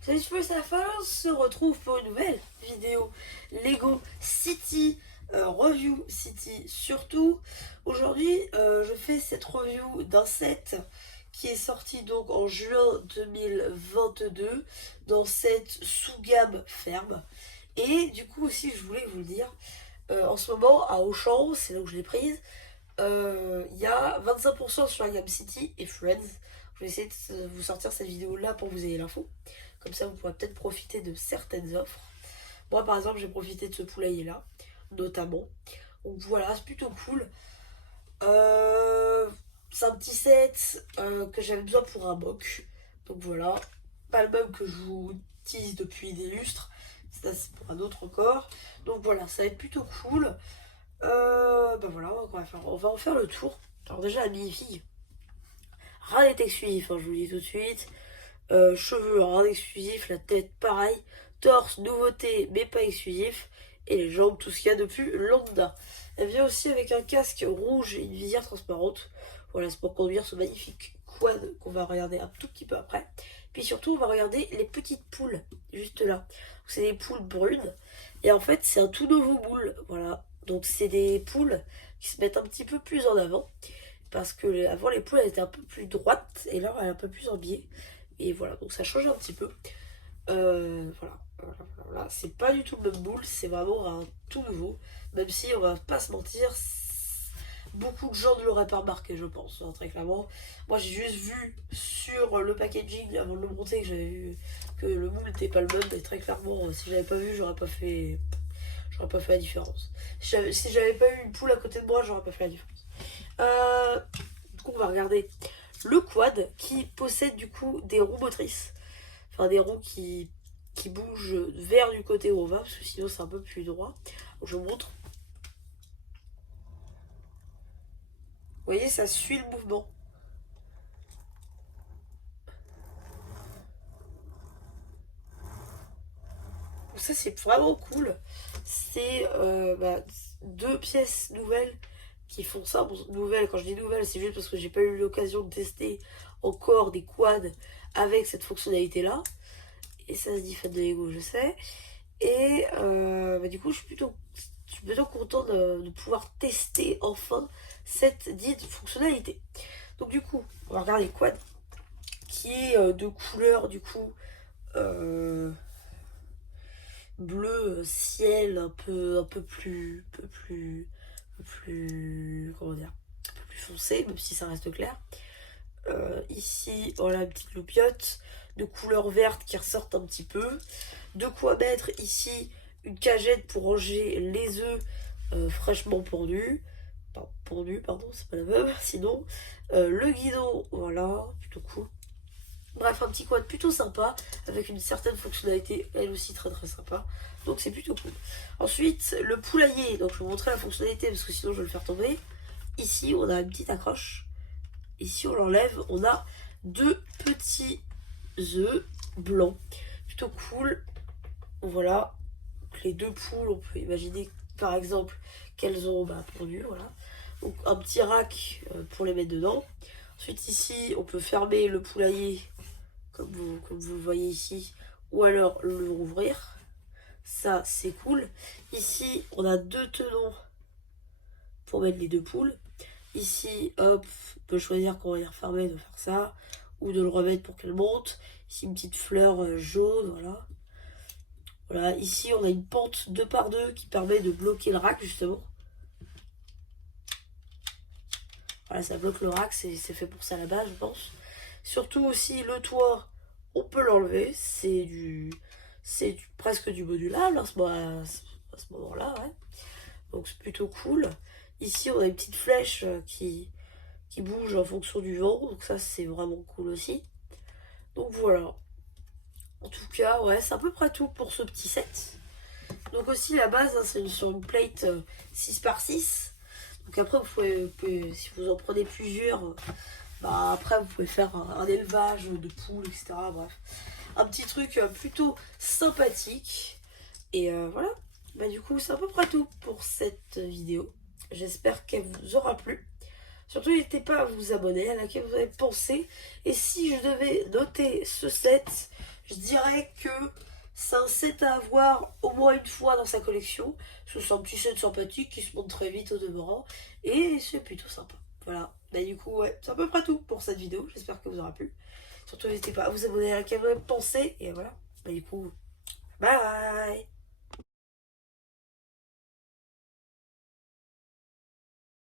Salut on se retrouve pour une nouvelle vidéo Lego City, Review City surtout. Aujourd'hui je fais cette review d'un set qui est sorti donc en juin 2022 dans cette sous-gamme ferme. Et du coup aussi je voulais vous le dire, en ce moment à Auchan, c'est là où je l'ai prise, il y a 25% sur la gamme City et Friends. Je vais essayer de vous sortir cette vidéo là pour que vous ayez l'info. Comme ça, vous pourrez peut-être profiter de certaines offres. Moi, par exemple, j'ai profité de ce poulailler-là, notamment. Donc voilà, c'est plutôt cool. C'est un petit set que j'avais besoin pour un mock. Donc voilà, pas le même que je vous tease depuis des lustres. Ça, c'est pour un autre encore. Donc voilà, ça va être plutôt cool. Ben voilà, on va en faire le tour. Alors déjà, la mini-fille, rien n'est exclusif, hein, je vous le dis tout de suite. Cheveux, rien d'exclusif, la tête pareil, torse, nouveauté mais pas exclusif, et les jambes, tout ce qu'il y a de plus lambda. Elle vient aussi avec un casque rouge et une visière transparente. Voilà, c'est pour conduire ce magnifique quad qu'on va regarder un tout petit peu après. Puis surtout, on va regarder les petites poules, juste là. C'est des poules brunes, et en fait, c'est un tout nouveau moule, voilà. Donc c'est des poules qui se mettent un petit peu plus en avant, parce que avant les poules elles étaient un peu plus droites, et là elle est un peu plus en biais. Et voilà, donc ça change un petit peu. Voilà. C'est pas du tout le même boule, c'est vraiment un tout nouveau. Même si on va pas se mentir, beaucoup de gens ne l'auraient pas remarqué, je pense, hein, très clairement. Moi j'ai juste vu sur le packaging avant de le monter que j'avais vu que le moule n'était pas le même, et très clairement, si j'avais pas vu, j'aurais pas fait la différence. Si j'avais pas eu une poule à côté de moi, j'aurais pas fait la différence. Du coup, on va regarder le quad qui possède du coup des roues motrices. Enfin, des roues qui bougent vers du côté où on va, parce que sinon c'est un peu plus droit. Donc, je vous montre. Vous voyez, ça suit le mouvement. Donc ça, c'est vraiment cool. C'est deux pièces nouvelles qui font ça. Bon, nouvelles, quand je dis nouvelles, c'est juste parce que j'ai pas eu l'occasion de tester encore des quads avec cette fonctionnalité-là. Et ça se dit fan de Lego, je sais. Et du coup, je suis plutôt contente de pouvoir tester enfin cette dite fonctionnalité. Donc du coup, on va regarder Quad, qui est de couleur du coup euh, bleu ciel, un peu plus, comment dire, un peu plus foncé, même si ça reste clair. Ici, voilà une petite loupiote de couleur verte qui ressortent un petit peu. De quoi mettre ici une cagette pour ranger les œufs fraîchement pondus. Pardon, c'est pas la même. Sinon, le guidon, voilà, plutôt cool. Bref, un petit quad plutôt sympa, avec une certaine fonctionnalité, elle aussi très très sympa. Donc c'est plutôt cool. Ensuite, le poulailler. Donc je vais vous montrer la fonctionnalité parce que sinon je vais le faire tomber. Ici, on a une petite accroche. Et si on l'enlève, on a deux petits œufs blancs. Plutôt cool. Voilà. Les deux poules, on peut imaginer par exemple qu'elles ont pondu. Voilà. Donc un petit rack pour les mettre dedans. Ensuite ici, on peut fermer le poulailler comme vous le voyez ici. Ou alors le rouvrir. Ça, c'est cool. Ici, on a deux tenons pour mettre les deux poules. Ici, hop, on peut choisir quand on va y refermer de faire ça, ou de le remettre pour qu'elle monte. Ici, une petite fleur jaune, voilà. Voilà, ici, on a une pente 2 par 2 qui permet de bloquer le rack, justement. Voilà, ça bloque le rack, c'est fait pour ça à la base, je pense. Surtout aussi, le toit, on peut l'enlever. Presque du modulable à ce moment-là, ouais. Donc, c'est plutôt cool. Ici, on a une petite flèche qui bouge en fonction du vent. Donc ça, c'est vraiment cool aussi. Donc voilà. En tout cas, ouais, c'est à peu près tout pour ce petit set. Donc aussi, la base, hein, c'est sur une plate 6 par 6. Donc après, si vous en prenez plusieurs, après, vous pouvez faire un élevage de poules, etc. Bref, un petit truc plutôt sympathique. Et voilà. Du coup, c'est à peu près tout pour cette vidéo. J'espère qu'elle vous aura plu. Surtout, n'hésitez pas à vous abonner, à laquelle vous avez pensé. Et si je devais noter ce set, Je dirais que c'est un set à avoir au moins une fois dans sa collection. C'est un petit set sympathique qui se monte très vite au demeurant. Et c'est plutôt sympa. Voilà. Bah du coup, ouais, c'est à peu près tout pour cette vidéo. J'espère que vous aura plu. Surtout, n'hésitez pas à vous abonner à la chaîne Pensée. Et voilà. Bah du coup, bye!